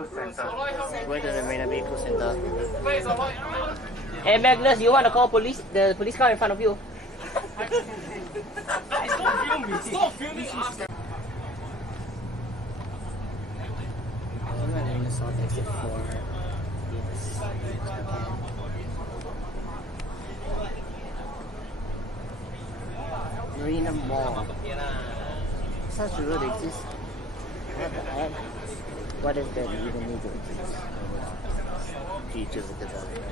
Cruise Center. Going to the Marina Bay Cruise Center. Hey Magnus, you want to call police? The police car in front of you. Stop filming us! Exit 4. Marina Mall. Such a road exists. What the heck? What does that even need to exist? Future development.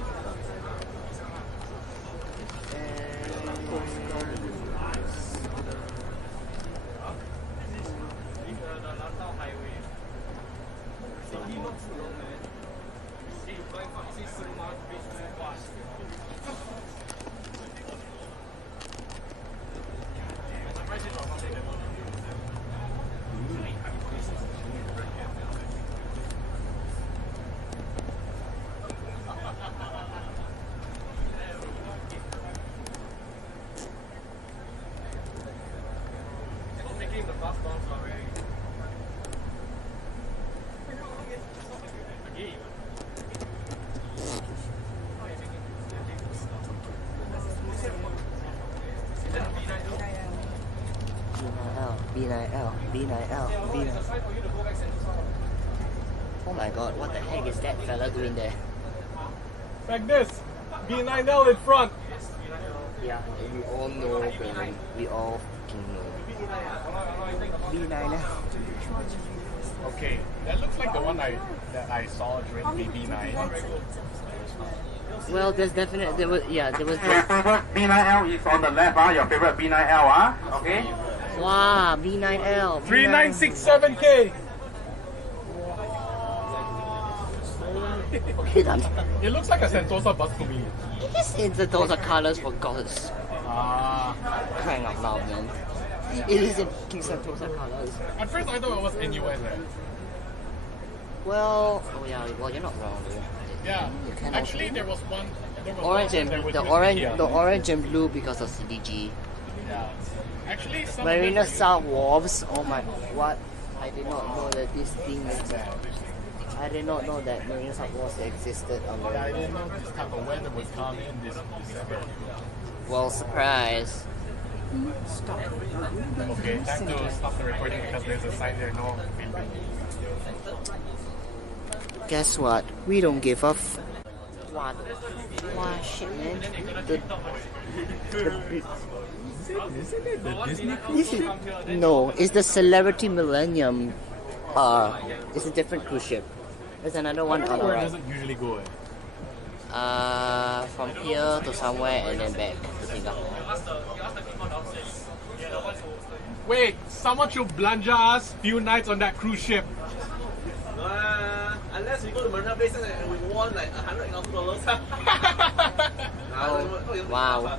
B9L. Oh my god, what the heck is that fella doing there? Like this! B9L in front! Yeah, we all know, man. We all fucking know. B9L. Okay, that looks like the one that I saw during BB9. Well, there's definitely, there was. Your favorite B9L is on the left, your favorite B9L, okay? Wow, B9L. 3967K! Okay, done. It looks like a Sentosa bus to me. It's those are colors for God's crying out loud, man. It is in Sentosa colors. At first I thought it was NUS. Well, oh yeah, well you're not wrong though. Yeah, actually there was one. Orange and the orange and blue because of CDG. Yeah, actually some Marina South Wharves. Oh my, what? I did not know that this thing is. I did not know that Marina South Wharves existed on Yeah, I didn't know this type of weather would come in this December. Well, surprise. Stop. Okay, time to stop the recording because there's a sign there, no filming. Guess what? We don't give a what? Wow, shit, man. Isn't it the Disney This is, no, it's the Celebrity Millennium. It's a different cruise ship. There's another one on the Where right. does it usually go? From here to somewhere and then back to Singapore. Wait, someone should belanja us few nights on that cruise ship. Unless we go to Marina Bay and we won like $100,000. Wow.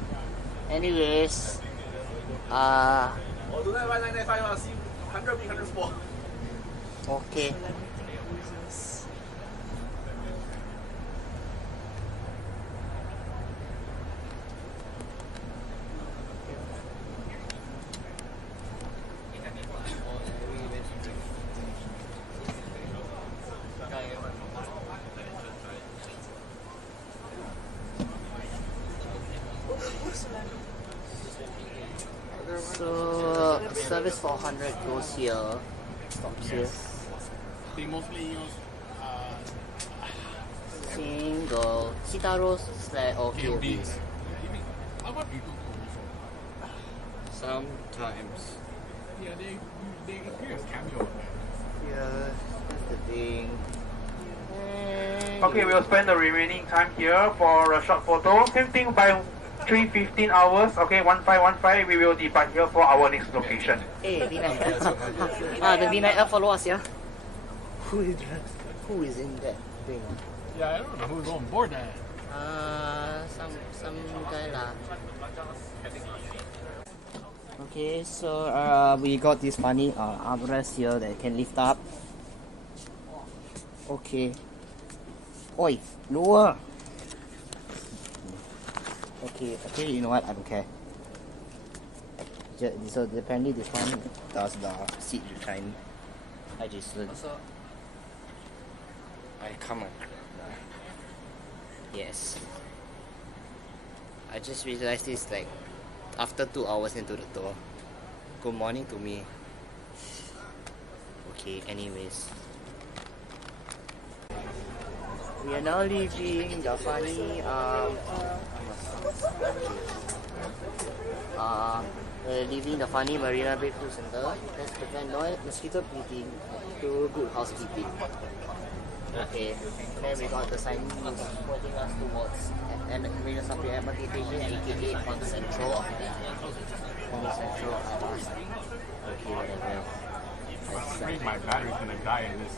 Anyways, tonight 995, see 100 big 100 small. okay. So service 400 goes here, stops here. They mostly use Single Citaros or KODs. How about Eagle also? Sometimes. Yeah, they appear as cameo. Yeah, that's the thing. Okay, we'll spend the remaining time here for a short photo. Same thing by 3:15 hours. Okay, 1515. We will depart here for our next location. Hey, B9L. The B9L follow us, yeah? Who is in that thing? Yeah, I don't know who's on board that. Some guy lah. Okay, so we got this funny armrest here that can lift up. Okay. Oi, lower. Okay, you know what? I don't care. So apparently this one does the seat recline. I just I come yes. I just realized this like after 2 hours into the tour. Good morning to me. Okay, anyways. We are now leaving the funny leaving the funny Marina Bay Cruise Center. Let's prevent mosquito breeding through good housekeeping. Okay, then we got the sign pointing us towards Marina Bay MRT station, aka on Central. On Central at last. Okay, whatever. I'm afraid my battery's gonna die in this.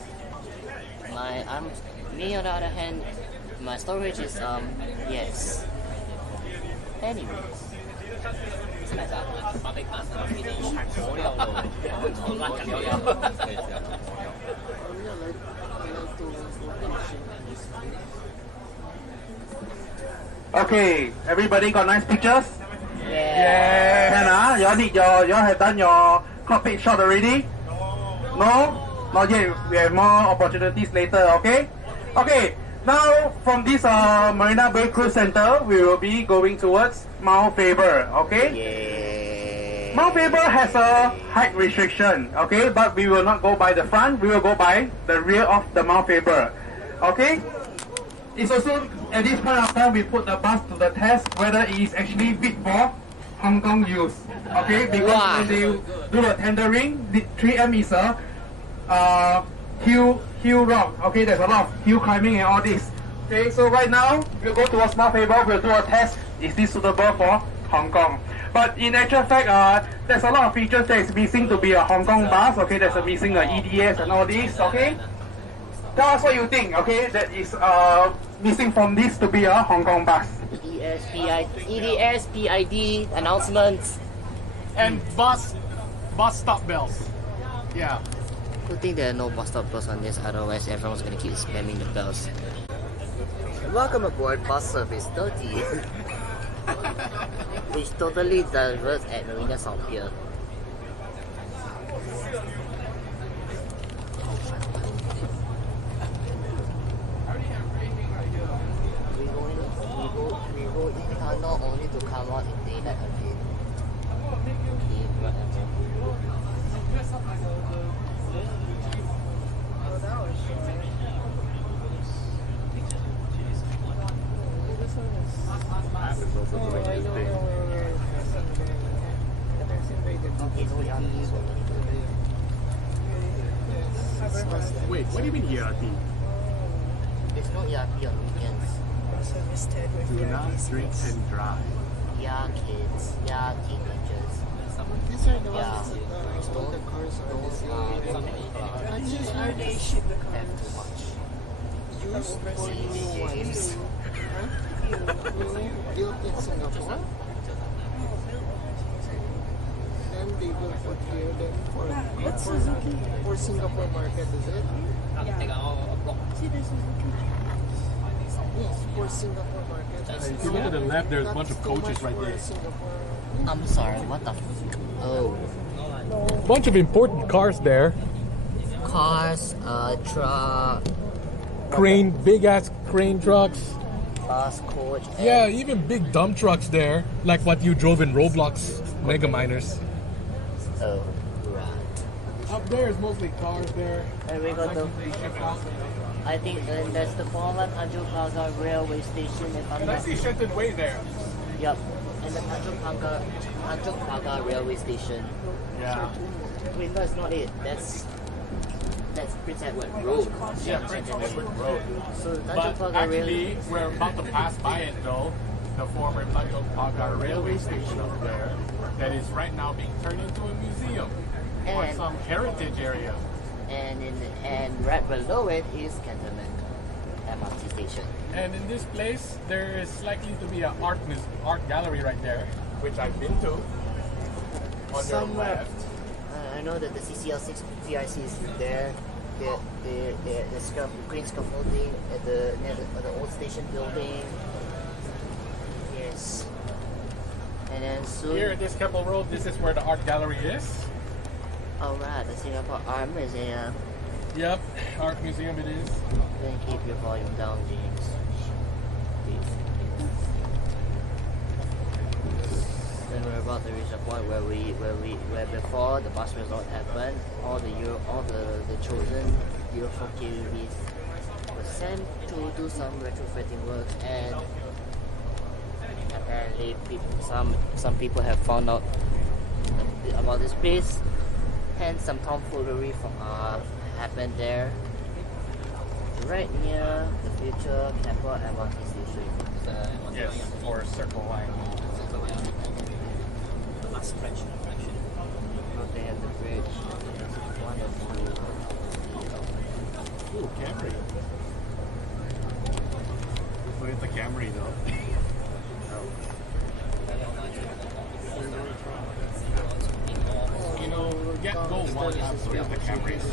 Me on the other hand, my storage is yes. Anyways. Okay, everybody got nice pictures? Yeah. Can y'all have done your cockpit shot already? No? Not yet. We have more opportunities later, okay? Okay, now from this Marina Bay Cruise Center, we will be going towards Mount Faber, okay? Yeah. Mount Faber has a height restriction, okay? But we will not go by the front, we will go by the rear of the Mount Faber, okay? It's also, at this point of time, we put the bus to the test whether it is actually fit for Hong Kong use, okay? Because when they do the tendering, the 3M is a hill rock, okay? There's a lot of hill climbing and all this. Okay, so right now, we'll go towards Mount Faber, we'll do a test. Is this suitable for Hong Kong? But in actual fact, there's a lot of features that is missing to be a Hong Kong bus, okay? There's a missing EDS and all this, okay? Tell us what you think, okay? That is missing from this to be a Hong Kong bus. EDS, PID announcements. And bus stop bells. Yeah. Good thing there are no bus stop bells on this, otherwise everyone's gonna keep spamming the bells. Welcome aboard bus service 30. Which totally diverts at Marina South Pier. We go in tunnel only to come out in daylight again. Okay, whatever. Wait, what do you mean ERP? There's no ERP on weekends. Do not drink and drive. Yeah, kids. Yeah, teenagers. These are the Yeah. ones that Don't the cars are have too much. used for new James. ones. Built in Singapore. Then they will put here then for Singapore market, is it? Yes, for Singapore market. If you look at the left, there's a bunch of coaches right there. I'm sorry, what the oh. Bunch of important cars there. Cars, truck, Crane, big ass crane trucks. bus, coach. Yeah, even big dump trucks there, like what you drove in Roblox Mega Miners. Oh, right. Up there is mostly cars there. And we got the. I think then that's the former Tanjung Pagar railway station. If I'm And I not. see Shenton Way there. Yep. And the Tanjung Pagar railway station. Yeah. Wait, that's not it. That's Prince Edward Road. Yeah, Prince Edward Road. So Tanjung But Pagar railway. actually, we're about to pass by it though. The former Tanjung Pagar railway station up there, that is right now being turned into a museum or And- some heritage area. And right below it is Cantonment MRT station. And in this place, there is likely to be an art gallery right there, which I've been to. On your Somewhere. left. I know that the CCL6 PIC is there. The green scaffolding at near the old station building. Yes. And then soon. Here at this Keppel Road, this is where the art gallery is. Alright, the Singapore Art Museum. Yep, art museum it is. Then keep your volume down, James. Please. Then we're about to reach a point where before the bus resort happened, all the chosen Euro 4K movies were sent to do some retrofitting work, and apparently some people have found out about this place. Hence, some tomfoolery happened there, right near the future Camcorder MRT station. Yes, or Circle Line. The last stretch, actually. They have the bridge. One of the. Ooh, Camry. Look at the Camry though. You know, go one after the Camrys.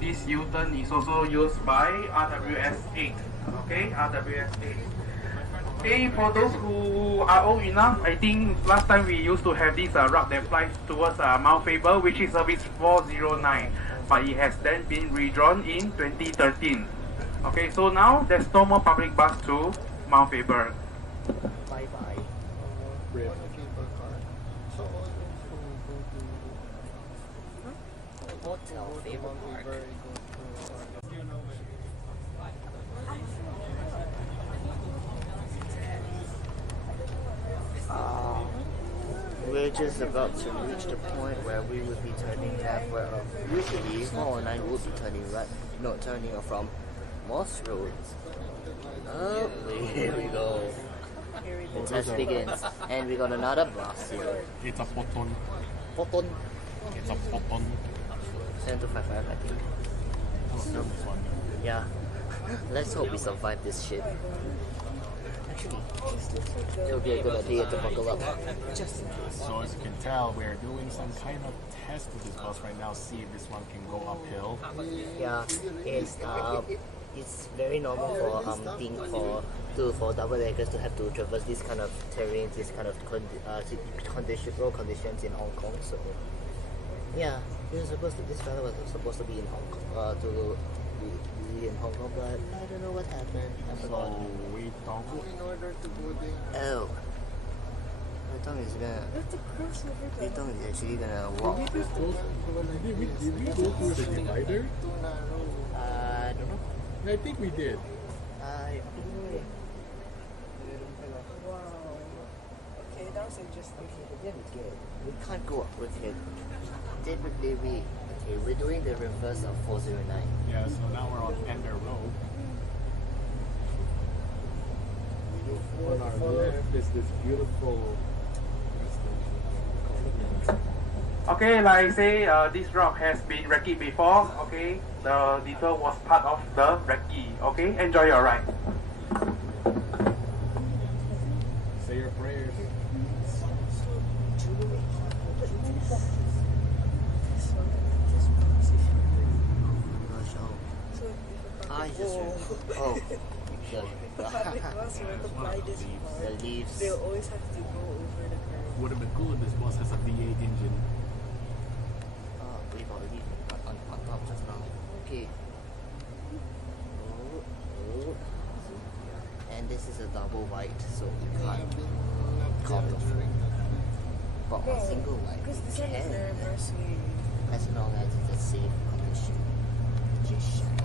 This U-turn is also used by RWS8. Okay, RWS8. Okay, for those who are old enough, I think last time we used to have this route that flies towards Mount Faber, which is service 409, but it has then been redrawn in 2013. Okay, so now there's no more public bus to Mount Faber. Bye bye. Rip. Cable car. So all those who go to Hotel Faber Park. very good. We're just about to reach the point where we would be turning left, where usually 409 would be turning from Moss Road. Oh, here we go. The test begins, and we got another bus here. It's a photon. Photon. It's a photon. 7255, I think. So fun. Yeah. Let's hope we survive this shit. Actually, it would be a good idea to buckle up. Just in case. So as you can tell, we're doing some kind of test with this bus right now. See if this one can go uphill. Yeah, it's very normal for double deckers to have to traverse this kind of terrain, this kind of road conditions in Hong Kong. So yeah, this fella was supposed to be in Hong Kong in Hong Kong, but I don't know what happened. I So forgot. we don't. In order to go there. Oh. Yutong is actually gonna walk. Did we go through the divider? I don't know. I think we did. Wow. Okay, that was interesting. We can't go up with it. Typically, we're doing the reverse of 409. Yeah, so now we're on Pender Road. On our left is this beautiful Okay, like I say, this route has been recce before. Okay, the detour was part of the recce. Okay, enjoy your ride. Say your prayers. I just the leaves. They'll always have to go over the curve. Would have been cool if this bus has a V8 engine. We've already on top just now. Okay. Oh. And this is a double white, so you can't count off. But on single white, Because this you one is the can, reverse way. as long as it's a safe condition. Just shine.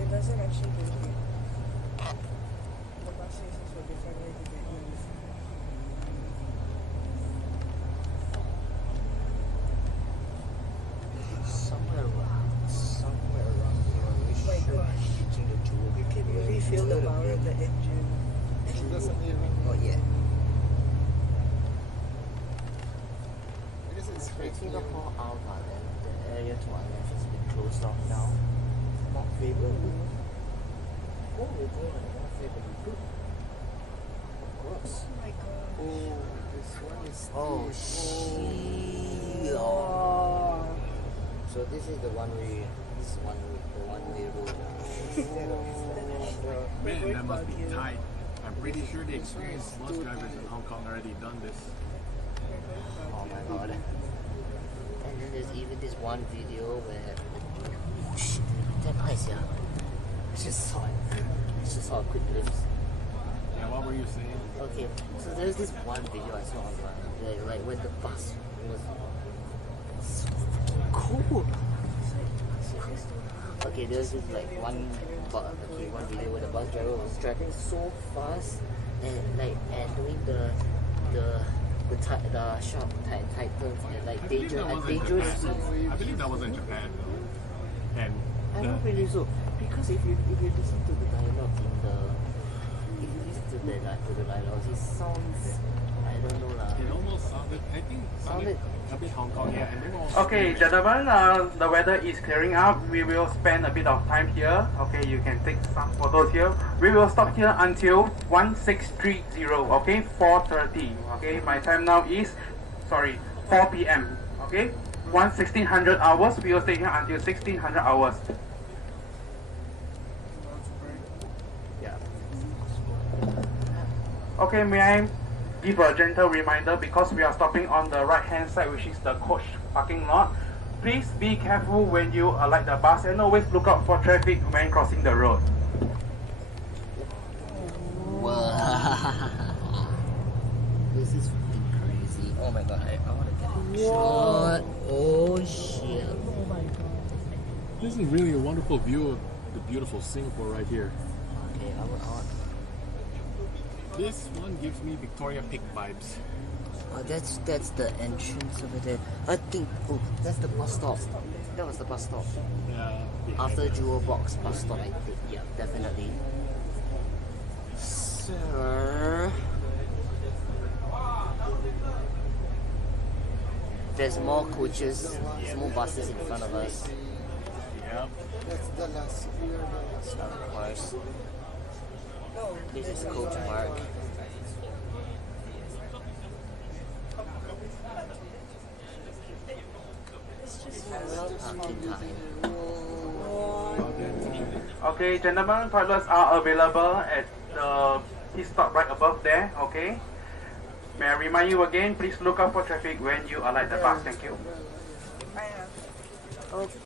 It doesn't actually do it. The bus uses a different way to get used. Somewhere around here, we My should gosh. be reaching the jewel. You can really feel the power of the engine. Jewel. doesn't even. Not yet. Because it's straight here. Singapore Alpha, then the area to our left has been closed off now. Not favorable. Oh, we're going on not favorable. Of course. Oh my god. Oh, This one is oh, shit. Oh. So this is the one-way road. Man, that must be tight. I'm pretty sure the experienced bus drivers in Hong Kong already done this. Oh my god. And then there's even this one video where Oh shit, damn nice, yeah. I just saw a quick glimpse. Yeah, what were you saying? Okay, so there's this one video I saw online, like when the bus was so cool. Okay, there's this like one video where the bus driver was driving so fast and doing the sharp tight turns and like dangerous speeds. I believe that was in Japan though. And I don't believe so, because if you listen to the dialogue to the dialogues, it sounds, I don't know lah. it almost sounded a bit Hong Kong, yeah. And then also Okay, gentlemen, the weather is clearing up. We will spend a bit of time here. Okay, you can take some photos here. We will stop here until 1630. Okay, 4:30. Okay, my time now is 4 p.m. Okay, 1600 hours. We will stay here until 1600 hours. Yeah. Okay, may I give a gentle reminder, because we are stopping on the right hand side, which is the coach parking lot. Please be careful when you alight the bus and always look out for traffic when crossing the road. Wow. This is fucking crazy. Oh my god, I want to get a shot. Oh shit. this is really a wonderful view of the beautiful Singapore right here. Okay, I want. This one gives me Victoria Peak vibes. Oh, that's the entrance over there. I think. Oh, that's the bus stop. That was the bus stop. Yeah. After Jewel Box bus stop, I think. Yeah, definitely. Sir. There's more coaches, there's more buses in front of us. Yeah. That's the last year, the last Of course. This is Coach Park. Parking time. Okay, gentlemen, toilets are available at the pit stop right above there. Okay. May I remind you again, please look out for traffic when you alight the bus. Thank you. Oh.